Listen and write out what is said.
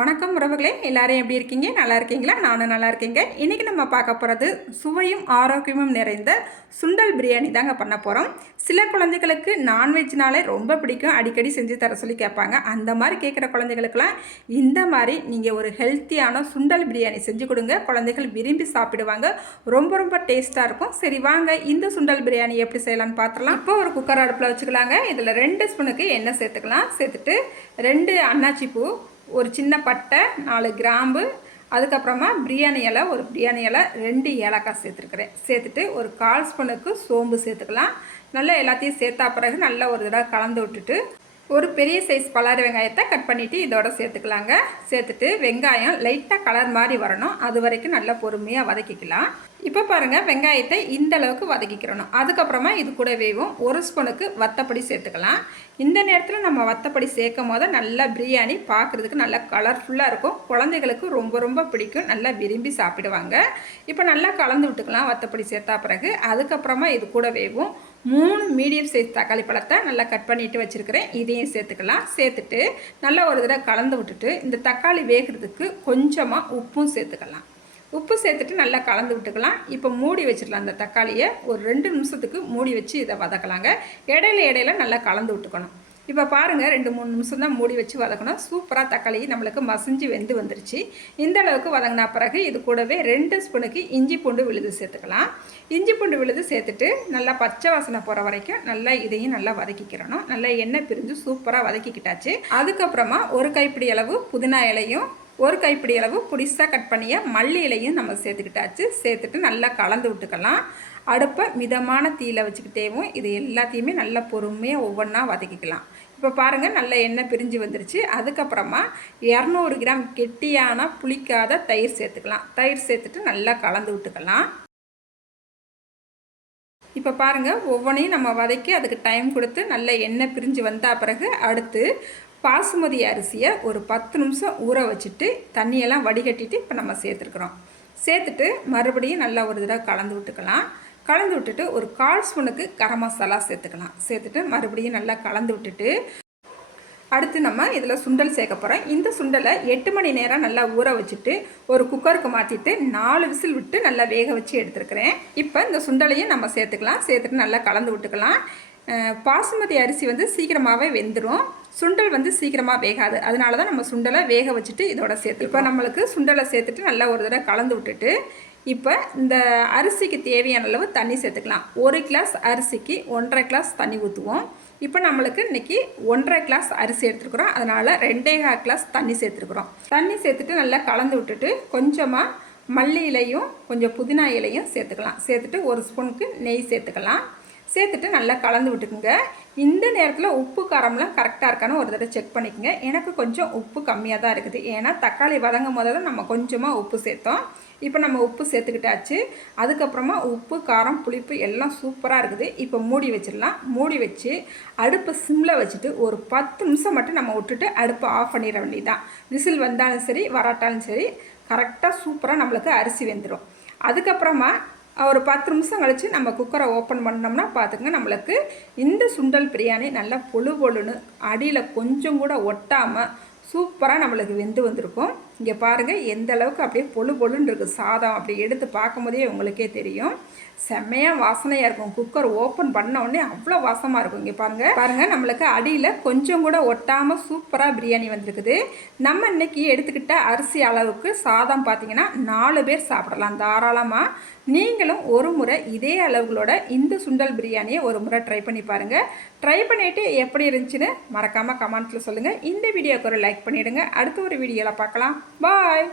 வணக்கம் உறவுகளே, எல்லாரும் எப்படி இருக்கீங்க? நல்லா இருக்கீங்களா? நானும் நல்லா இருக்கேங்க. இன்றைக்கி நம்ம பார்க்க போகிறது சுவையும் ஆரோக்கியமும் நிறைந்த சுண்டல் பிரியாணி தாங்க பண்ண போகிறோம். சில குழந்தைகளுக்கு நான்வெஜ்னாலே ரொம்ப பிடிக்கும், அடிக்கடி செஞ்சு தர சொல்லி கேட்பாங்க. அந்த மாதிரி கேட்குற குழந்தைகளுக்கெல்லாம் இந்த மாதிரி நீங்கள் ஒரு ஹெல்த்தியான சுண்டல் பிரியாணி செஞ்சு கொடுங்க. குழந்தைகள் விரும்பி சாப்பிடுவாங்க. ரொம்ப ரொம்ப டேஸ்ட்டாக இருக்கும். சரி வாங்க, இந்த சுண்டல் பிரியாணி எப்படி செய்யலான்னு பார்த்துடலாம். இப்போ ஒரு குக்கர் அடுப்பில் வச்சுக்கலாங்க. இதில் 2 ஸ்பூனுக்கு எண்ணெய் சேர்த்துக்கலாம். சேர்த்துட்டு 2 அன்னாச்சி பூ, ஒரு சின்ன பட்டை, 4 கிராம்பு, அதுக்கப்புறமா பிரியாணி இலை, ஒரு பிரியாணி இலை, 2 ஏலக்காய் சேர்த்துருக்குறேன். சேர்த்துட்டு ஒரு 1/4 ஸ்பூனுக்கு சோம்பு சேர்த்துக்கலாம். நல்லா எல்லாத்தையும் சேர்த்தா பிறகு நல்லா ஒரு தடவை கலந்து விட்டுட்டு ஒரு பெரிய சைஸ் பல்லாரி வெங்காயத்தை கட் பண்ணிவிட்டு இதோட சேர்த்துக்கலாங்க. சேர்த்துட்டு வெங்காயம் லைட்டாக கலர் மாதிரி வரணும், அது வரைக்கும் நல்லா பொறுமையாக வதக்கிக்கலாம். இப்போ பாருங்கள், வெங்காயத்தை இந்த அளவுக்கு வதக்கிக்கிறணும். அதுக்கப்புறமா இது கூட வேவும் 1 ஸ்பூனுக்கு வத்தப்பொடி சேர்த்துக்கலாம். இந்த நேரத்தில் நம்ம வத்தப்பொடி சேர்க்கும் போது நல்லா பிரியாணி பார்க்குறதுக்கு நல்லா கலர்ஃபுல்லாக இருக்கும். குழந்தைகளுக்கு ரொம்ப ரொம்ப பிடிக்கும், நல்லா விரும்பி சாப்பிடுவாங்க. இப்போ நல்லா கலந்து விட்டுக்கலாம் வத்தப்பொடி சேர்த்தா பிறகு. அதுக்கப்புறமா இது கூட வேவும் 3 மீடியம் சைஸ் தக்காளி பழத்தை நல்லா கட் பண்ணிட்டு வச்சுருக்கிறேன். இதையும் சேர்த்துக்கலாம். சேர்த்துட்டு நல்லா ஒரு தடவை கலந்து விட்டுட்டு இந்த தக்காளி வேகிறதுக்கு கொஞ்சமாக உப்பும் சேர்த்துக்கலாம். உப்பு சேர்த்துட்டு நல்லா கலந்து விட்டுக்கலாம். இப்போ மூடி வச்சிடலாம். அந்த தக்காளியை ஒரு 2 நிமிஷத்துக்கு மூடி வச்சு இதை வதக்கலாங்க. இடையில நல்லா கலந்து விட்டுக்கணும். இப்போ பாருங்கள், 2-3 நிமிஷம் தான் மூடி வச்சு வதக்கணும். சூப்பராக தக்காளி நம்மளுக்கு மசிஞ்சு வெந்து வந்துருச்சு. இந்த அளவுக்கு வதங்கினா பிறகு இது கூடவே 2 ஸ்பூனுக்கு இஞ்சி பூண்டு விழுது சேர்த்துக்கலாம். இஞ்சி பூண்டு விழுது சேர்த்துட்டு நல்லா பச்சை வாசனை போகிற வரைக்கும் நல்லா இதையும் நல்லா வதக்கிக்கிறணும். நல்லா எண்ணெய் பிரிஞ்சு சூப்பராக வதக்கிக்கிட்டாச்சு. அதுக்கப்புறமா ஒரு கைப்பிடி அளவு புதினா இலையும், ஒரு கைப்பிடி அளவு புடிசாக கட் பண்ணிய மல்லி இலையும் நம்ம சேர்த்துக்கிட்டாச்சு. சேர்த்துட்டு நல்லா கலந்து விட்டுக்கலாம். அடுப்பை மிதமான தீயில வச்சுக்கிட்டேவும் இது எல்லாத்தையுமே நல்லா பொறுமையாக ஒவ்வொன்றா வதக்கிக்கலாம். இப்போ பாருங்கள், நல்ல எண்ணெய் பிரிஞ்சு வந்துருச்சு. அதுக்கப்புறமா 200 கிராம் கெட்டியான புளிக்காத தயிர் சேர்த்துக்கலாம். தயிர் சேர்த்துட்டு நல்லா கலந்து விட்டுக்கலாம். இப்போ பாருங்கள், ஒவ்வொன்றையும் நம்ம வதக்கி அதுக்கு டைம் கொடுத்து நல்ல எண்ணெய் பிரிஞ்சு வந்த பிறகு அடுத்து பாசுமதி அரிசியை ஒரு 10 நிமிஷம் ஊற வச்சுட்டு தண்ணியெல்லாம் வடிகட்டிட்டு இப்போ நம்ம சேர்த்துருக்குறோம். சேர்த்துட்டு மறுபடியும் நல்லா ஒரு தடவை கலந்து விட்டுக்கலாம். கலந்து விட்டுட்டு ஒரு 1/4 ஸ்பூனுக்கு கரம் மசாலா சேர்த்துக்கலாம். சேர்த்துட்டு மறுபடியும் நல்லா கலந்து விட்டுட்டு அடுத்து நம்ம இதில் சுண்டல் சேர்க்க போகிறோம். இந்த சுண்டலை 8 மணி நேரம் நல்லா ஊற வச்சுட்டு ஒரு குக்கருக்கு மாற்றிட்டு 4 விசில் விட்டு நல்லா வேக வச்சு எடுத்துருக்கிறேன். இப்போ இந்த சுண்டலையும் நம்ம சேர்த்துக்கலாம். சேர்த்துட்டு நல்லா கலந்து விட்டுக்கலாம். பாசுமதி அரிசி சீக்கிரமாகவே வெந்துடும், சுண்டல் சீக்கிரமாக வேகாது. அதனால தான் நம்ம சுண்டலை வேக வச்சுட்டு இதோட சேர்த்து இப்போ நம்மளுக்கு சுண்டலை சேர்த்துட்டு நல்லா ஒரு தடவை கலந்து விட்டுட்டு இப்போ இந்த அரிசிக்கு தேவையான அளவு தண்ணி சேர்த்துக்கலாம். 1 கிளாஸ் அரிசிக்கு 1.5 கிளாஸ் தண்ணி ஊற்றுவோம். இப்போ நம்மளுக்கு இன்றைக்கி 1.5 கிளாஸ் அரிசி எடுத்துருக்குறோம். அதனால் 2.25 கிளாஸ் தண்ணி சேர்த்துருக்குறோம். தண்ணி சேர்த்துட்டு நல்லா கலந்து விட்டுட்டு கொஞ்சமாக மல்லி இலையும் கொஞ்சம் புதினா இலையும் சேர்த்துக்கலாம். சேர்த்துட்டு 1 ஸ்பூனுக்கு நெய் சேர்த்துக்கலாம். சேர்த்துட்டு நல்லா கலந்து விட்டுக்குங்க. இந்த நேரத்தில் உப்பு காரம்லாம் கரெக்டாக இருக்கான்னு ஒரு தடவை செக் பண்ணிக்கோங்க. எனக்கு கொஞ்சம் உப்பு கம்மியாக தான் இருக்குது, ஏன்னா தக்காளி வதங்கும் போது தான் நம்ம கொஞ்சமாக உப்பு சேர்த்தோம். இப்போ நம்ம உப்பு சேர்த்துக்கிட்டாச்சு. அதுக்கப்புறமா உப்பு காரம் புளிப்பு எல்லாம் சூப்பராக இருக்குது. இப்போ மூடி வச்சிடலாம். மூடி வச்சு அடுப்பை சிம்மில் வச்சுட்டு ஒரு 10 நிமிஷம் மட்டும் நம்ம விட்டுட்டு அடுப்பை ஆஃப் பண்ணிட வேண்டியதுதான். விசில் வந்தாலும் சரி வராட்டாலும் சரி கரெக்டாக சூப்பராக நம்மளுக்கு அரிசி வெந்துடும். அதுக்கப்புறமா ஒரு 10 நிமிஷம் கழித்து நம்ம குக்கரை ஓப்பன் பண்ணோம்னா பார்த்துங்க, நம்மளுக்கு இந்த சுண்டல் பிரியாணி நல்லா பொழு பொழுன்னு அடியில் கொஞ்சம் கூட ஒட்டாமல் சூப்பராக நம்மளுக்கு வெந்து வந்திருக்கும். இங்கே பாருங்கள், எந்த அளவுக்கு அப்படியே பொழு பொழுன்னு இருக்குது சாதம். அப்படி எடுத்து பார்க்கும் போதே உங்களுக்கே தெரியும், செம்மையாக வாசனையாக இருக்கும். குக்கர் ஓப்பன் பண்ண உடனே அவ்வளோ வாசமாக இருக்கும். இங்கே பாருங்கள் நம்மளுக்கு அடியில் கொஞ்சம் கூட ஒட்டாமல் சூப்பராக பிரியாணி வந்திருக்குது. நம்ம இன்றைக்கி எடுத்துக்கிட்ட அரிசி அளவுக்கு சாதம் பார்த்திங்கன்னா 4 பேர் சாப்பிடலாம் தாராளமாக. நீங்களும் ஒரு முறை இதே அளவுகளோட இந்த சுண்டல் பிரியாணியை ஒரு முறை ட்ரை பண்ணி பாருங்கள். ட்ரை பண்ணிவிட்டு எப்படி இருந்துச்சுன்னு மறக்காமல் கமெண்ட்டில் சொல்லுங்கள். இந்த வீடியோக்கு ஒரு லைக் பண்ணிவிடுங்க. அடுத்த ஒரு வீடியோவில் பார்க்கலாம். பாய்.